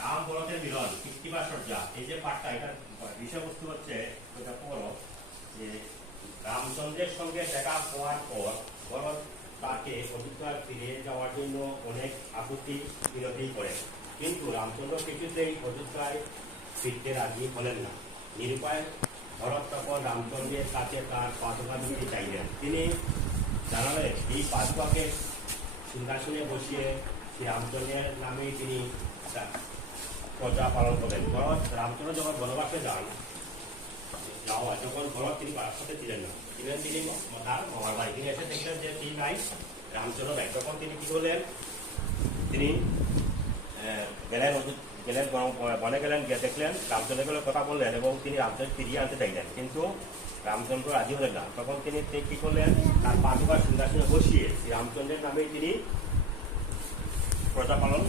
রাম ভরতের মিলন কৃত্তিবা সজ্জা, এই যে পাঠটা, এটার বিষয়বস্তু হচ্ছে এটা পড়ো যে রামচন্দ্রের সঙ্গে দেখা হওয়ার পর ভরত তাকে অযোধ্যায় ফিরে যাওয়ার জন্য অনেক আপত্তি বিনতি করেন, কিন্তু রামচন্দ্র কিছুতেই অযোধ্যায় ফিরতে রাজি হলেন না। নিরুপায় ভরত তখন রামচন্দ্রের কাছে তার পাদুকা দিতে চাইলেন। তিনি জানালেন এই পাদুকাকে সিংহাসনে বসিয়ে শ্রী রামচন্দ্রের নামেই তিনি প্রজা পালন করবেন। ভরত রামচন্দ্র যখন বনবাসে যাওয়া যখন ভরত তিনি বারাসাতে ছিলেন না, তিনি তার মামার বাড়ি, তিনি এসে দেখলেন যে তিনি নাই, রামচন্দ্র নাই। তখন তিনি কি করলেন, তিনি গেলেন বনে গেলেন, গিয়ে দেখলেন রামচন্দ্রের কথা বললেন এবং তিনি রামচন্দ্র ফিরিয়ে আনতে চাইলেন, কিন্তু রামচন্দ্র রাজি হলেন না। তখন তিনি কি করলেন, তার পাদুকা সিংহাসনে বসিয়ে রামচন্দ্রের নামেই তিনি প্রজা পালন